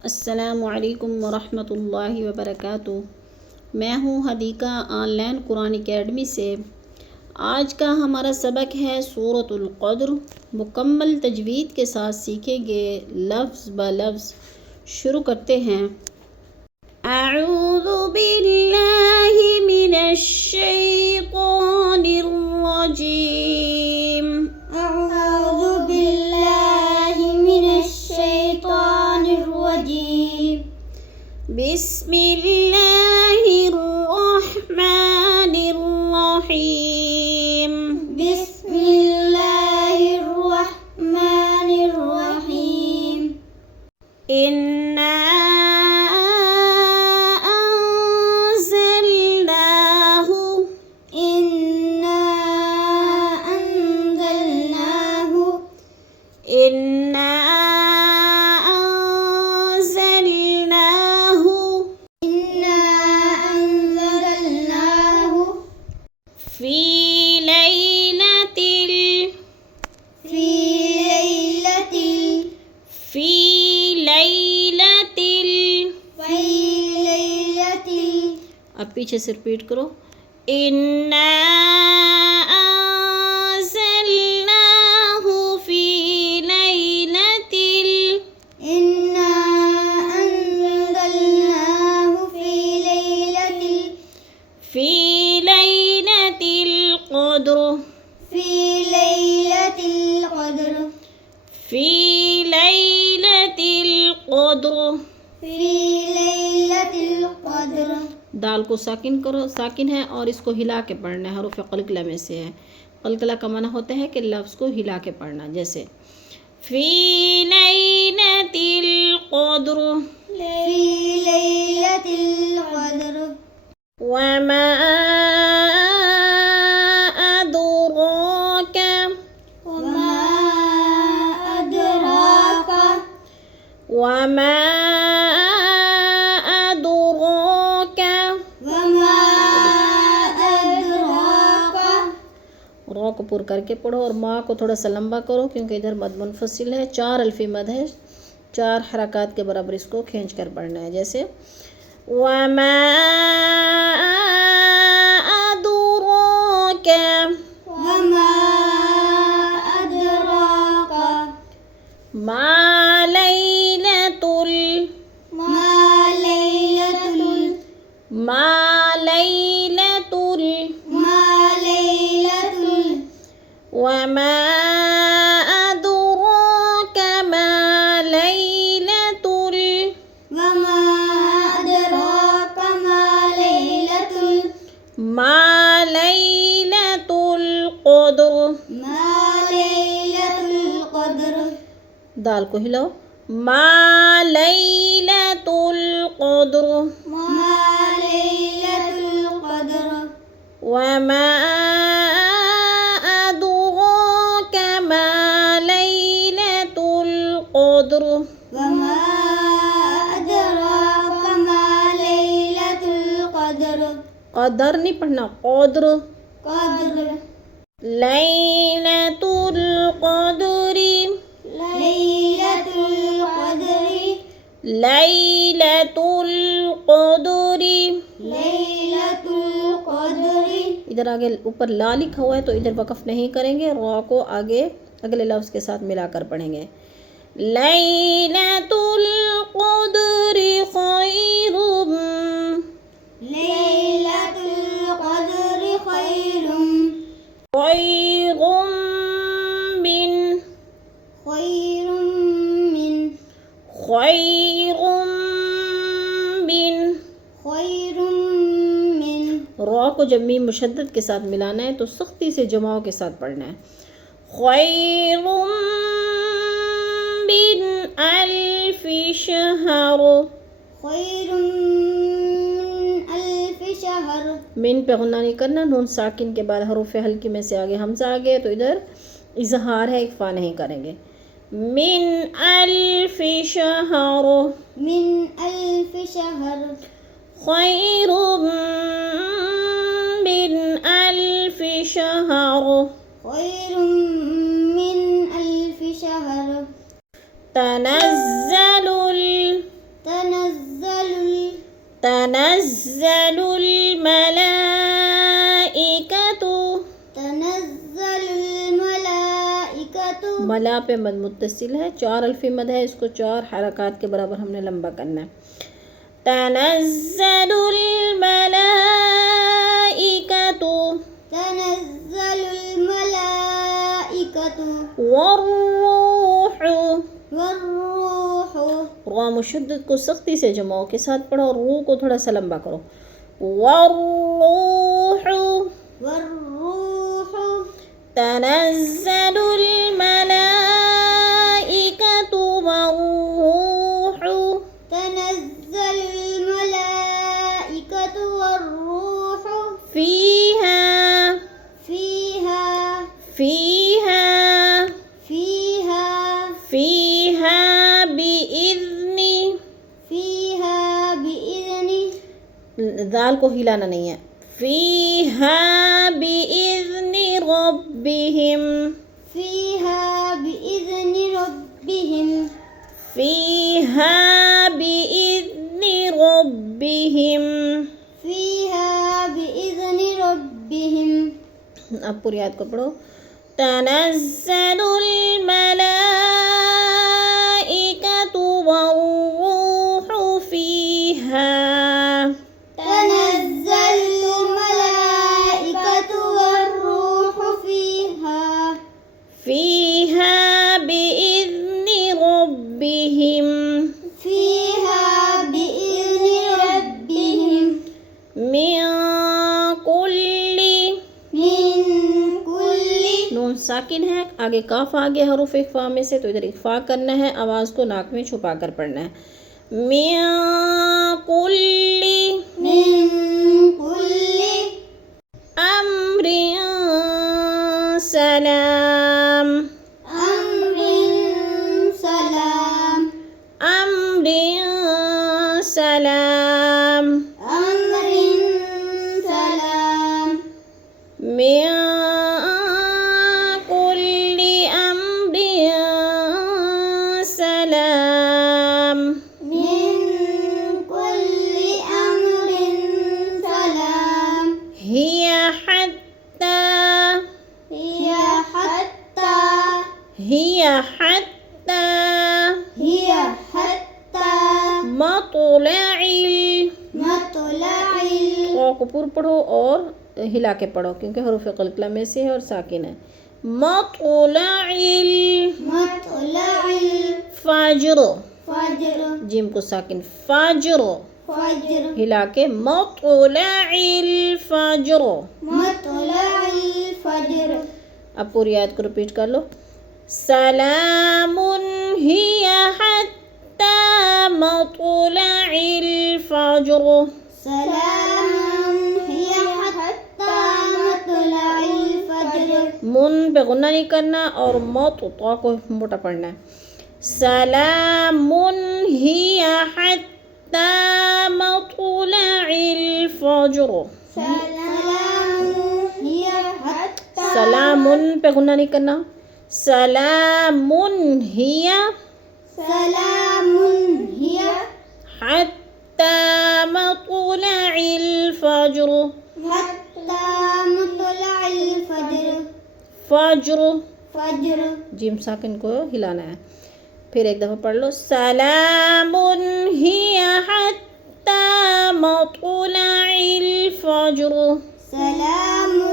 अस्सलामुअलैकुम वरहमतुल्लाहि वबरकातुहू। मैं हूँ हदीका ऑनलाइन कुरान अकेडमी से। आज का हमारा सबक है सूरतुल क़द्र। मुकम्मल तजवीद के साथ सीखेंगे लफ्ज़ ब लफ्ज़। शुरू करते हैं। अऊज़ु बिल्लाहि मिनश शैतानिर रजीम। अऊज़ु बिल्लाहि मिनश शैतानिर रजीम। बिस्मिल्लाहिर रहमानिर रहीम। बिस्मिल्लाहिर रहमानिर रहीम। इन्ना अंज़लनाहु। इन्ना अंज़लनाहु। इन्ना अंज़लनाहु। इन्ना अंज़लनाहु। फ़ी लैलतिल। फ़ी लैलतिल। फ़ी लैलतिल। फ़ी लैलतिल। अब पीछे से रिपीट करो। इन्ना अंज़लनाहु फ़ी लैलतिल। इन्ना अंज़लनाहु फ़ी लैलतिल। फ़ी लैलतिल क़द्र। फ़ी लैलतिल क़द्र। फ़ी लैलतिल क़द्र। फ़ी लैलतिल क़द्र। दाल को साकिन करो, साकिन है और इसको हिला के पढ़ना है। हरूफ क़लक़ला में से है। क़लक़ला का माना होता है कि लफ्ज़ को हिला के पढ़ना। जैसे फ़ी लैलतिल क़द्र। फ़ी लैलतिल क़द्र। वमा अदराक। वमा अदराक। वमा अदराक। वमा अदराक। रॉ को पुर करके पढ़ो और माँ को थोड़ा सा लंबा करो क्योंकि इधर मद मुनफसिल है। 4 अल्फ़ी मद है, 4 हरकत के बराबर इसको खींच कर पढ़ना है। जैसे वमा अदराक। वमा अदराक। मा लैलतुल। मा लैलतुल। मा लैलतुल। मा लैलतुल। वमा अदराक मा लैलतुल। वमा अदराक मा लैलतुल। मा लैलतुल क़द्र। मा लैलतुल क़द्र। दाल को हिलाओ। मा लैलतुल क़द्र। मा लैलतुल क़द्र। वमा अदराक मा लैलतुल क़द्र। वमा अदराक मा लैलतुल क़द्र। क़दर नहीं पढ़ना, क़द्र। क़द्र। लैलतुल क़द्री। लैलतुल क़द्री। लैलतुल क़द्री। लैलतुल क़द्री। इधर आगे ऊपर ला लिखा हुआ है तो इधर वक़फ़ नहीं करेंगे, रॉ को आगे अगले लफ्ज़ के साथ मिलाकर पढ़ेंगे। लैलतुल क़द्री खैरुम। लैलतुल क़द्री खैरुम। खैरुम मिन। खैरुम मिन। खैरुम मिन। खैरुम मिन। रॉ को जब मीम मुशद्दद के साथ मिलाना है तो सख्ती से जमाओं के साथ पढ़ना है। खैरुम मिन अल्फ़ि शहर। खैरुम मिन अल्फ़ि शहर। मिन पे गुन्ना नहीं करना, नून साकिन के बाद हरूफ हल्की में से आगे हमज़ा आ गया तो इधर इज़हार है, इख्फा नहीं करेंगे। मिन अल्फ़ि शहर। मिन अल्फ़ि शहर। खैरुम मिन अल्फ़ि शहर। खैरुम मिन अल्फ़ि शहर। तनज़्ज़लुल तनज़्ज़लुल मलाइकतु, तनज़्ज़लुल मलाइकतु, मला पे मद मुत्तसिल है, 4 अल्फ़ी मद है, इसको 4 हरकत के बराबर हमने लंबा करना है। तनज़्ज़लुल मलाइकतु, तनज़्ज़लुल मलाइकतु, वर्रूहु, वर्रूहु, रा मुशद्दद को सख्ती से जमाओ के साथ पढ़ो और रू को थोड़ा सा लंबा करो। वर्रूहु, वर्रूहु, तनज़्ज़लुल मलाइकतु वर्रूहु, तनज़्ज़लुल मलाइकतु वर्रूहु, फ़ीहा, फ़ीहा, फ़ीहा, फ़ीहा, फ़ीहा बिइज़्नि, फ़ीहा बिइज़्नि, दाल को हिलाना नहीं है। फ़ीहा बिइज़्नि रब्बिहिम, फ़ीहा बिइज़्नि रब्बिहिम, फ़ीहा बिइज़्नि रब्बिहिम। फ़ीहा बिइज़्नि रब्बिहिम। अब पूरी याद को पढ़ो। तनज़्ज़लुल मलाइकतु वर्रूहु फ़ीहा, तनज़्ज़लुल मलाइकतु वर्रूहु फ़ीहा, फ़ीहा बिइज़्नि रब्बिहिम, फ़ीहा बिइज़्नि रब्बिहिम, मिन कुल्ली, मिन कुल्ली, नून साकिन है, आगे काफ आ गया हरूफ इख्फा में से, तो इधर इख्फा करना है, आवाज़ को नाक में छुपा कर पढ़ना है। मिन कुल्ली मिन कुल्ली, अम्रिन सलाम, अम्रिन सलाम, अम्रिन सलाम, अम्रिन सलाम, मिन कुल्ली अम्रिन सलाम, मिन कुल्ली अम्रिन सलाम, हिया हत्ता, हिया हत्ता, हिया हत्ता हिया हत्ता, मतलइल, मतलइल, क़ा को पूर पढ़ो और हिला के पढ़ो क्योंकि हरूफ क़लक़ला में से है और साकिन है। मतलइल, मतलइल, फज्र, फज्र, जिम को साकिन, फज्र, फज्र, हिला के मतलइल फज्र। मतलइल फज्र। अब पूरी याद को रिपीट कर लो। सलामुन हिया हत्ता मतलइल फज्र, सलामुन हिया हत्ता मतलइल फज्र। मुन पे गुन्ना नहीं करना और मत तो को मोटा पढ़ना है। सलामुन हिया हत्ता मतलइल फज्र, सलामुन हिया हत्ता, सलामुन पे गुन्ना नहीं करना। सलामुन हिया सलामुन हिया हत्ता मतलइल फज्र, हत्ता मतलइल फज्र। फज्र, फज्र, जिम साकिन को हिलाना है। फिर एक दफ़ा पढ़ लो। सलामुन हिया हत्ता मतलइल फज्र, सलामुन